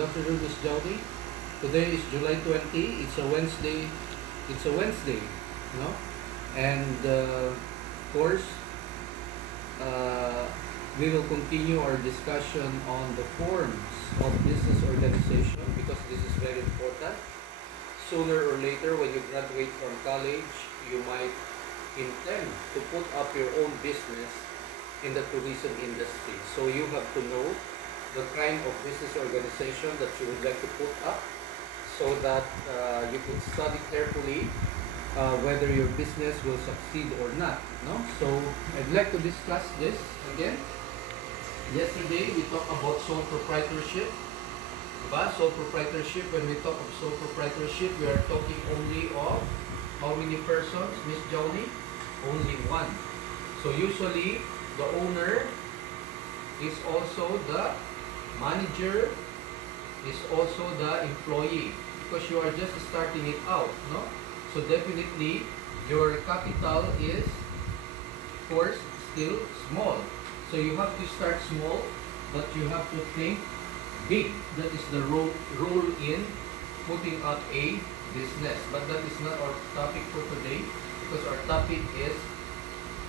Good afternoon, Miss Jody. Today is July 20. It's a Wednesday. It's a Wednesday, no? And of course, uh, we will continue our discussion on the forms of business organization because this is very important. Sooner or later, when you graduate from college, you might intend to put up your own business in the tourism industry. So you have to know the kind of business organization that you would like to put up so that you could study carefully whether your business will succeed or not. No? So I'd like to discuss this again. Yesterday we talked about sole proprietorship. Diba? Sole proprietorship, when we talk of sole proprietorship, we are talking only of how many persons, Miss Joni? Only one. So usually the owner is also the manager, is also the employee, because you are just starting it out, no? So definitely your capital is, of course, still small. So you have to start small, but you have to think big. That is the role in putting up a business. But that is not our topic for today, because our topic is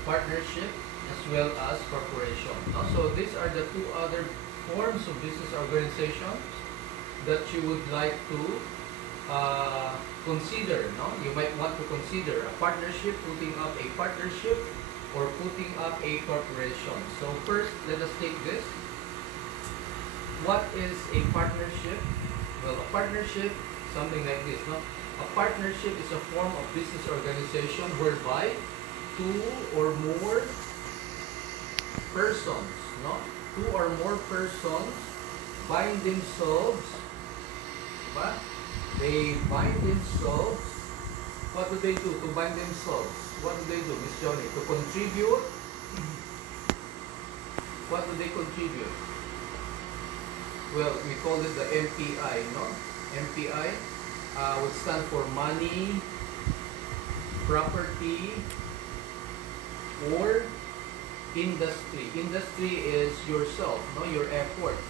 partnership as well as corporation. No? So these are the two other forms of business organizations that you would like to consider. No? You might want to consider a partnership, putting up a partnership, or putting up a corporation. So first, let us take this. What is a partnership? Well, a partnership, something like this. No? A partnership is a form of business organization whereby two or more persons, no? Two or more persons bind themselves, diba? They bind themselves. What do they do to bind themselves? What do they do, Miss Johnny? To contribute. What do they contribute? Well, we call it the MPI, no? MPI would stand for money, property, or industry. Industry is yourself, no, your efforts,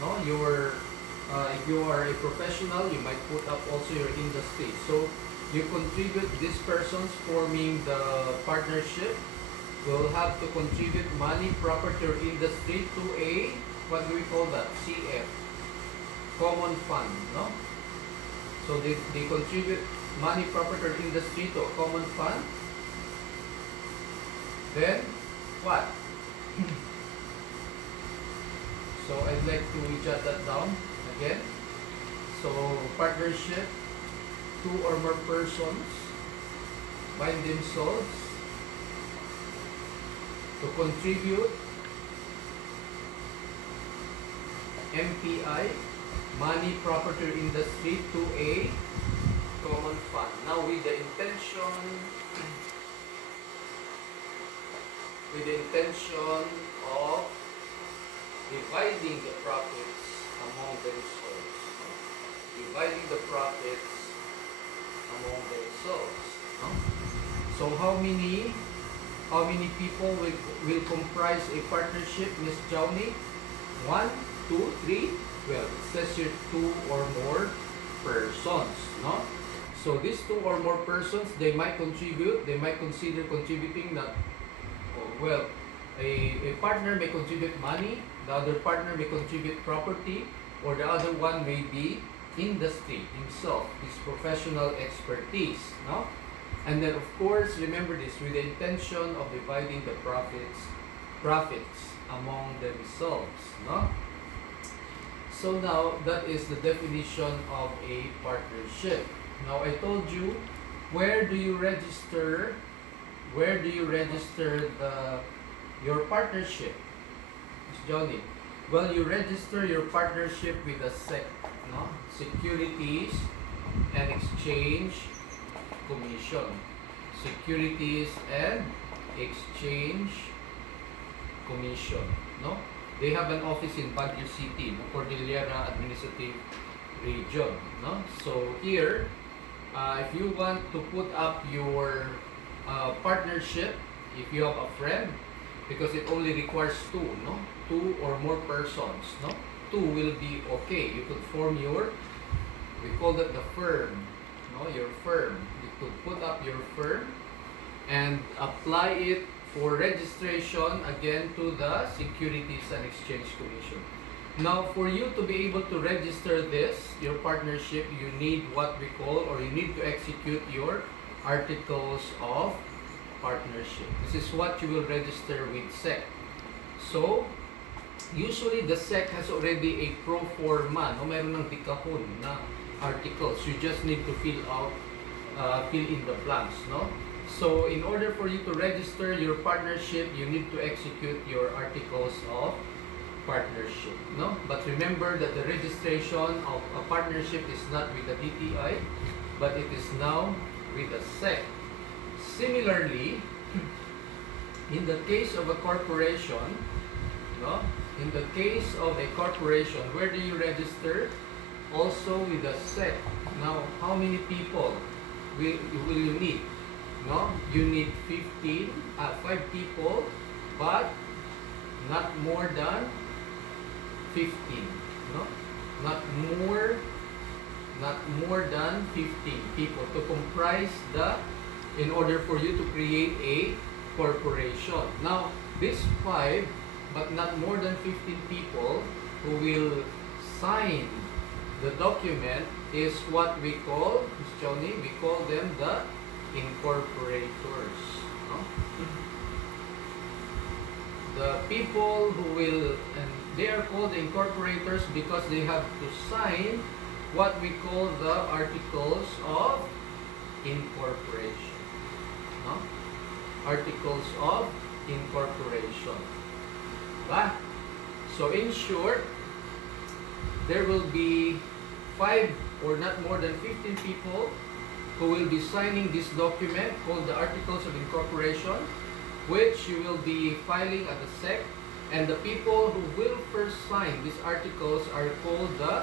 no, your if you are a professional, you might put up also your industry. So you contribute, these persons forming the partnership will have to contribute money, property, or industry to a, what do we call that? CF, common fund, no? So they contribute money, property, or industry to a common fund. Then what? So I'd like to jot that down again. So partnership, two or more persons bind themselves to contribute MPI, money, property, or industry, to a common fund. Now with the intention of dividing the profits among themselves. Dividing the profits among themselves. So how many people will comprise a partnership, Miss Jowney? 1, 2, 3? Well, it says here 2 or more persons, no? So these 2 or more persons, they might contribute, they might consider contributing that. Well, a partner may contribute money, the other partner may contribute property, or the other one may be industry himself, his professional expertise, no? And then of course, remember this, with the intention of dividing the profits among themselves, no? So now, that is the definition of a partnership. Now, I told you, where do you register your partnership, Miss Johnny? Well, you register your partnership with the SEC, no? Securities and Exchange Commission. Securities and Exchange Commission, no? They have an office in Baguio City, Cordillera Administrative Region, no? So here, if you want to put up your partnership, if you have a friend, because it only requires 2, no? 2 or more persons, no? two will be okay. You could form your, we call that the firm, no, your firm. You could put up your firm and apply it for registration again to the Securities and Exchange Commission. Now, for you to be able to register this, your partnership, you need what we call, or you need to execute your articles of partnership. This is what you will register with SEC. So, usually the SEC has already a pro forma, no, meron ng dikahon na articles. You just need to fill in the blanks, no? So, in order for you to register your partnership, you need to execute your articles of partnership, no? But remember that the registration of a partnership is not with the DTI, but it is now with the SEC. Similarly, in the case of a corporation, no? In the case of a corporation, where do you register? Also with the SEC. Now, how many people will you need? No, you need 5 people, but not more than 15. No, not more than 15 people to comprise in order for you to create a corporation. Now, these 5, but not more than 15 people who will sign the document is what we call, Ms. Johnny, we call them the incorporators. No? The people who will, and they are called incorporators because they have to sign what we call the articles of incorporation. No? Articles of incorporation. Diba? So in short, there will be 5 or not more than 15 people who will be signing this document called the Articles of Incorporation, which you will be filing at the SEC, and the people who will first sign these articles are called the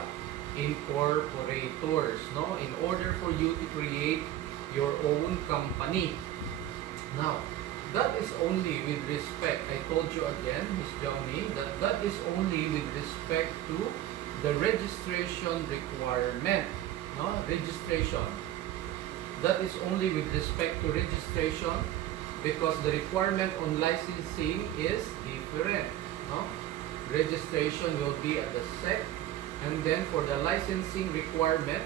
incorporators, no? In order for you to create your own company. Now, that is only with respect, I told you again, Ms. Johnny, that is only with respect to the registration requirement, no? Registration. That is only with respect to registration, because the requirement on licensing is different, no? Registration will be at the SEC, and then for the licensing requirement,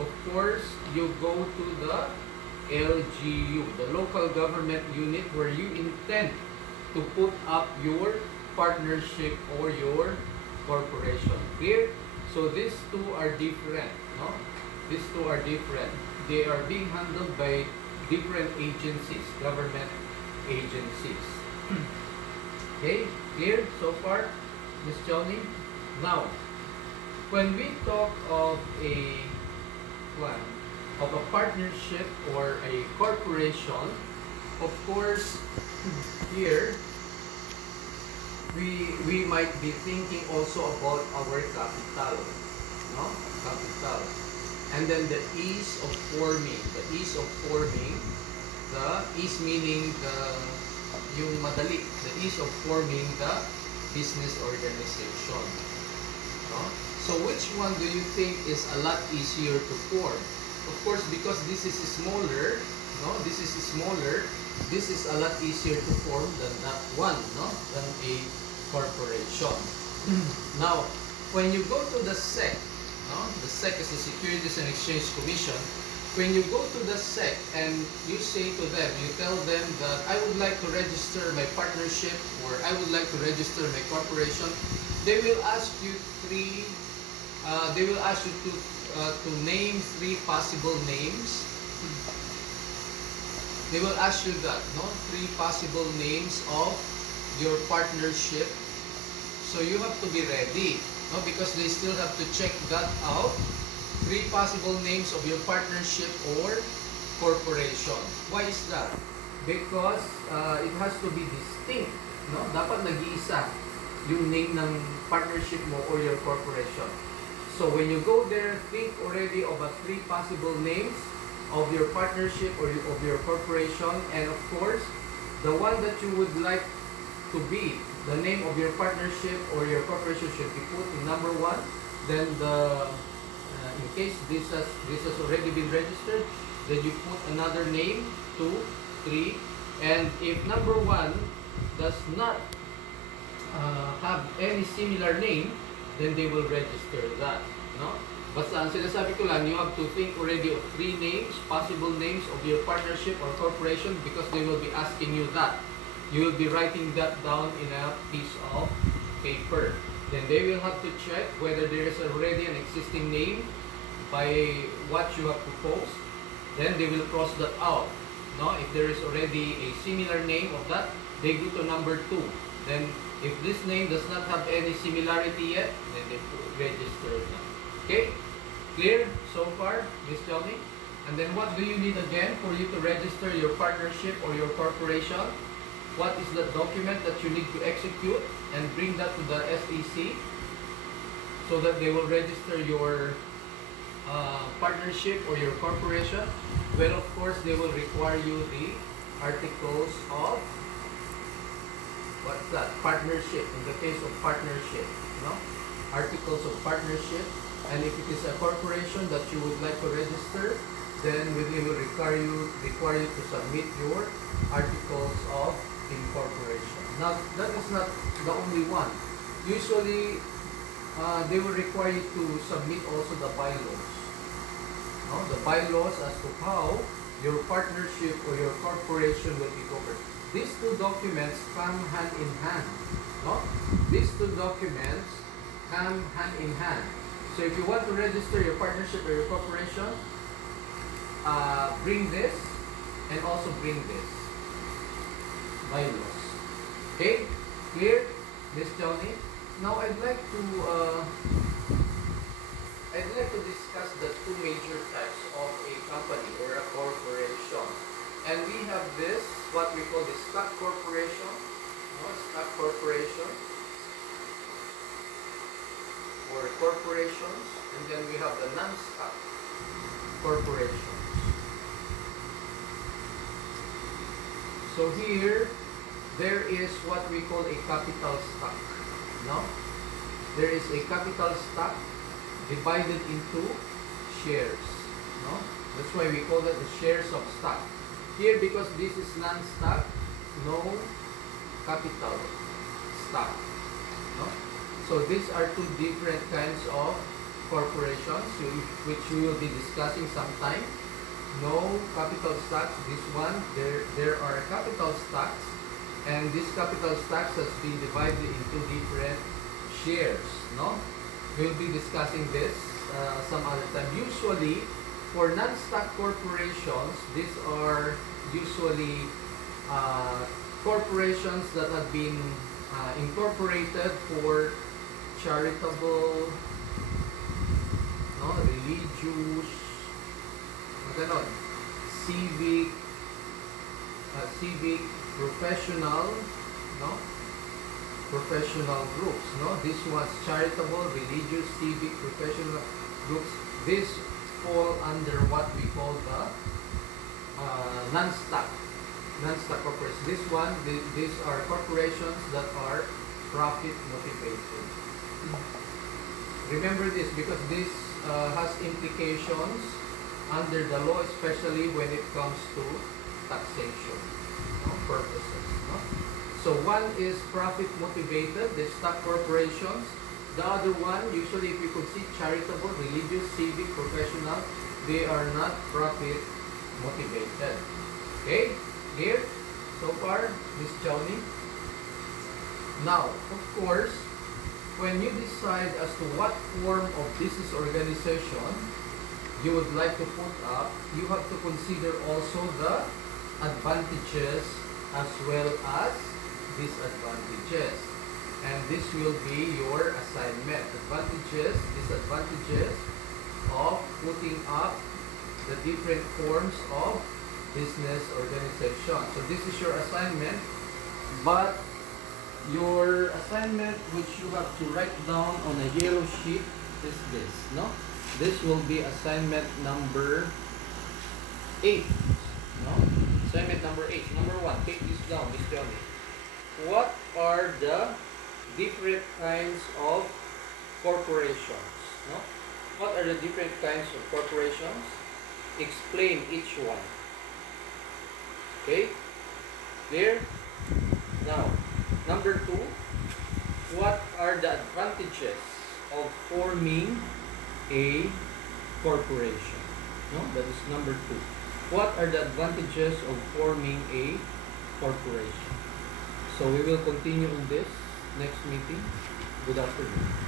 of course, you go to the LGU, the local government unit, where you intend to put up your partnership or your corporation. Clear? So these two are different, no? These two are different. They are being handled by different agencies, government agencies. Okay, clear so far, Ms. Johnny? Now, when we talk of a partnership or a corporation, of course, here we might be thinking also about our capital, no? Capital. And then the ease of forming. The ease of forming. The ease meaning yung madali. The ease of forming the business organization. No? So which one do you think is a lot easier to form? Of course, because this is smaller, no? This is smaller. This is a lot easier to form than that one, no? Than a corporation. Now, when you go to the SEC, no? The SEC is the Securities and Exchange Commission. When you go to the SEC and you say to them, you tell them that I would like to register my partnership or I would like to register my corporation, they will ask you to name 3 possible names. They will ask you that, no? 3 possible names of your partnership. So you have to be ready. No, because they still have to check that out. 3 possible names of your partnership or corporation. Why is that? Because it has to be distinct. No? Dapat nag-iisa yung name ng partnership mo or your corporation. So when you go there, think already of 3 possible names of your partnership or of your corporation, and of course, the one that you would like to be the name of your partnership or your corporation should be put in number 1. Then the in case this has already been registered, then you put another name 2, 3, and if number 1 does not have any similar name, then they will register that, no? Basta ang sinasabi ko lang, you have to think already of 3 names, possible names of your partnership or corporation, because they will be asking you that. You will be writing that down in a piece of paper. Then they will have to check whether there is already an existing name by what you have proposed. Then they will cross that out. No, if there is already a similar name of that, they go to number 2. Then if this name does not have any similarity yet, then they register that. Okay? Clear so far, Miss Johnny? And then what do you need again for you to register your partnership or your corporation? What is the document that you need to execute and bring that to the SEC so that they will register your partnership or your corporation? Well, of course, they will require you the articles of, what's that? Partnership, in the case of partnership, no? Articles of partnership. And if it is a corporation that you would like to register, then they will require you to submit your articles of incorporation. Now, that is not the only one. Usually, they will require you to submit also the bylaws. No? The bylaws as to how your partnership or your corporation will be governed. These 2 documents come hand in hand. No? These 2 documents come hand in hand. So if you want to register your partnership or your corporation, bring this and also bring this. Bylaws. Okay? Clear, Miss Johnny? Now I'd like to discuss the 2 major types of a company or a corporation. And we have this, what we call the stock corporation. No, stock corporation. Or corporations, and then we have the non-stock corporations. So here, there is what we call a capital stock. No? There is a capital stock divided into shares. No? That's why we call it the shares of stock. Here, because this is non-stock, no capital stock. No? So these are 2 different kinds of corporations which we will be discussing sometime. No capital stocks. This one, there are capital stocks, and this capital stocks has been divided into different shares. No, we'll be discussing this some other time. Usually, for non-stock corporations, these are usually corporations that have been incorporated for charitable, no, religious, ganon, civic, professional, no, professional groups, no. This was charitable, religious, civic, professional groups. This fall under what we call the non-stock corporations. This one, these are corporations that are profit motivated. Remember this because this has implications under the law, especially when it comes to taxation, no, purposes. No? So one is profit motivated, the stock corporations. The other one, usually if you could see charitable, religious, civic, professional, they are not profit motivated. Okay? Clear? So far, Miss Johnny? Now, of course, when you decide as to what form of business organization you would like to put up, you have to consider also the advantages as well as disadvantages. And this will be your assignment. Advantages, disadvantages of putting up the different forms of business organization. So this is your assignment, but your assignment which you have to write down on a yellow sheet is this, no? This will be assignment number 8, no? Assignment number 8. Number 1, take this down, Miss Johnny. what are the different kinds of corporations? No? What are the different kinds of corporations? Explain each one. Okay? Clear? Now, number 2, what are the advantages of forming a corporation? No, that is number 2. What are the advantages of forming a corporation? So we will continue on this next meeting. Good afternoon.